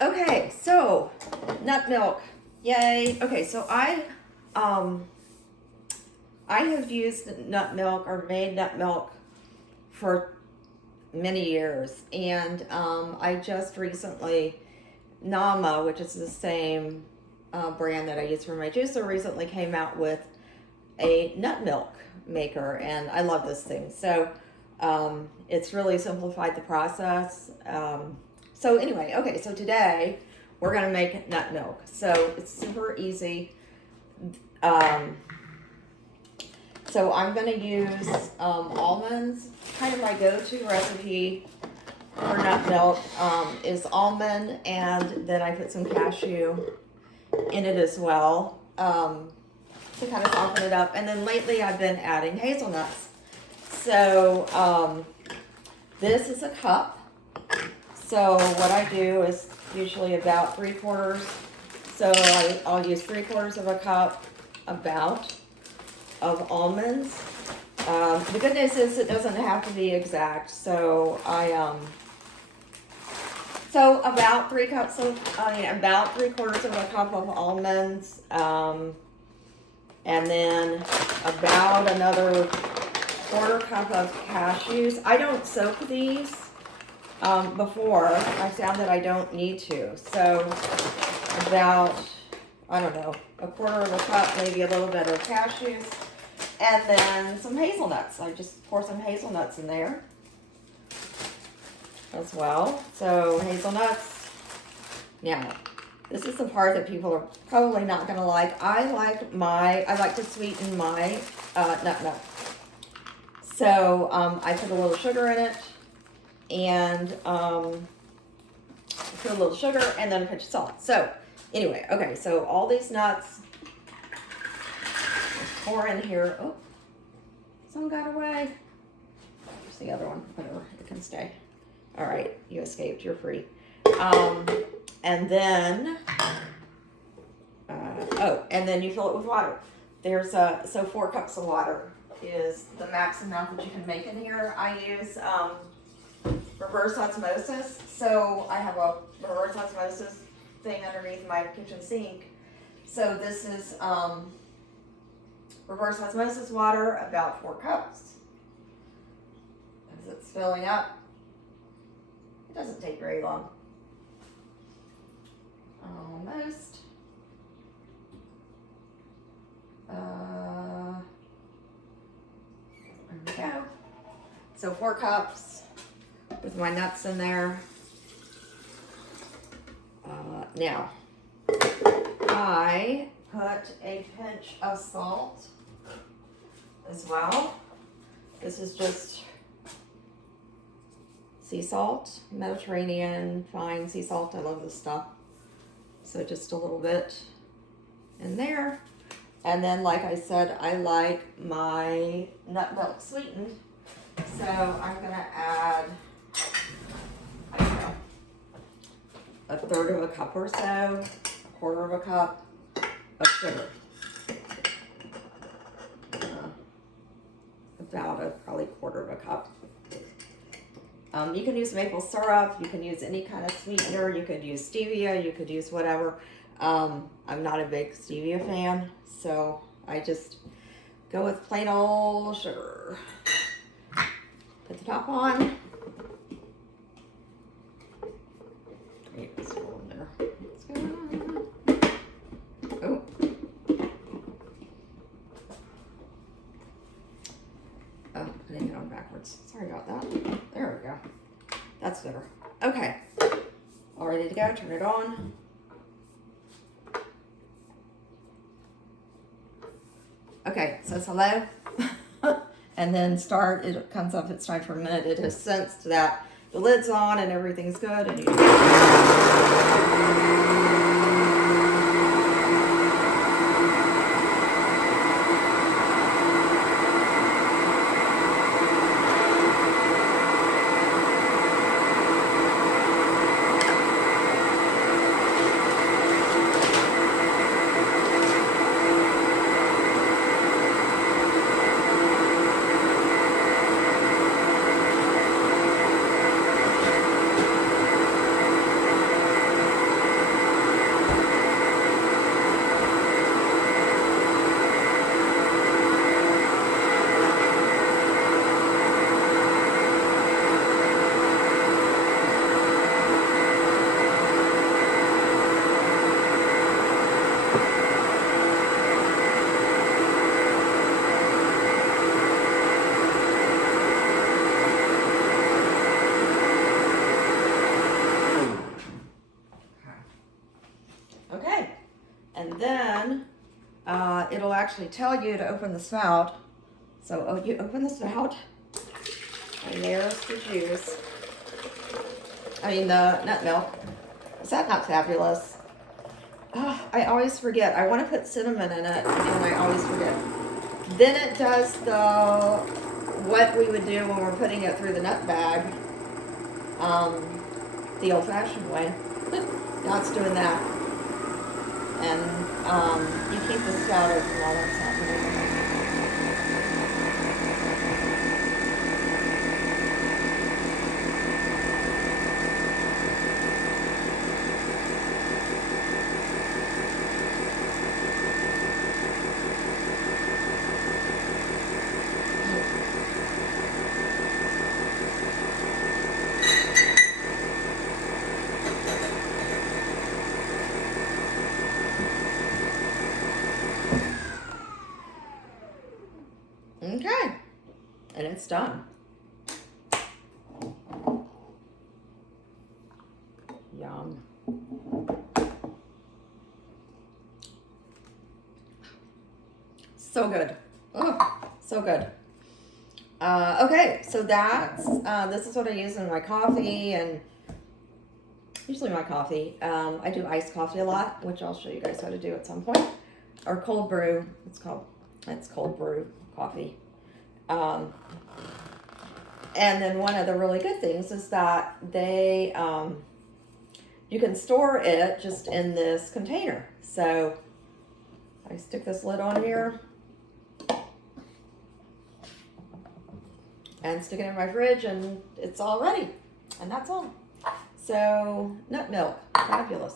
Okay, so nut milk. Yay. Okay, so um I have used nut milk or made nut milk for many years, and I just recently Nama, which is the same brand that I use for my juicer, recently came out with a nut milk maker, and I love this thing. So it's really simplified the process. So anyway, okay, so today we're gonna make nut milk. So it's super easy. Um, so I'm gonna use almonds. Kind of my go-to recipe for nut milk is almond, and then I put some cashew in it as well. To kind of soften it up. And then lately I've been adding hazelnuts. So this is a cup. So what I do is usually about 3/4. So I'll use 3/4 of a cup about of almonds. The good news is it doesn't have to be exact. So so about 3 cups of, about 3/4 of a cup of almonds. And then about another 1/4 cup of cashews. I don't soak these before. I found that I don't need to. So about, I don't know, 1/4 of a cup, maybe a little bit of cashews. And then some hazelnuts. I just pour some hazelnuts in there as well. So hazelnuts. Now, this is the part that people are probably not going to like. I like to sweeten my nut milk. So I put a little sugar in it, and put a little sugar and then a pinch of salt. So anyway, okay, so all these nuts, pour in here. Oh, some got away. There's the other one. Whatever, it can stay. All right, you escaped. You're free. And then, and then you fill it with water. There's so 4 cups of water is the max amount that you can make in here. I use reverse osmosis. So I have a reverse osmosis thing underneath my kitchen sink. So this is reverse osmosis water, about 4 cups. As it's filling up, it doesn't take very long. Almost. There we go. So 4 cups with my nuts in there. Now, I put a pinch of salt as well. This is just sea salt, Mediterranean fine sea salt. I love this stuff. So just a little bit in there. And then, like I said, I like my nut milk sweetened. So I'm gonna add, I don't know, 1/3 of a cup or so, 1/4 of a cup of sugar. About probably 1/4 of a cup. You can use maple syrup, you can use any kind of sweetener, you could use stevia, you could use whatever. I'm not a big stevia fan, so I just go with plain old sugar. Put the top on. Let's go in there. Let's go. Oh. Oh, putting it on backwards. Sorry about that. There we go. That's better. Okay. All ready to go. Turn it on. Okay, it says hello. And then start. It comes up. It's time for a minute. It has sensed that the lid's on and everything's good. And you then it'll actually tell you to open the spout. So you open the spout, and there's the juice. I mean the nut milk. Is that not fabulous? Oh, I always forget. I want to put cinnamon in it, and I always forget. Then it does what we would do when we're putting it through the nut bag, the old-fashioned way. Now it's doing that, and you keep the spout open while that's happening. Okay, and it's done. Yum. So good. Oh, so good. Okay, so this is what I use in my coffee, and usually my coffee. I do iced coffee a lot, which I'll show you guys how to do at some point, or cold brew. It's cold brew coffee. And then one of the really good things is that you can store it just in this container. So I stick this lid on here and stick it in my fridge, and it's all ready. And that's all. So nut milk, fabulous.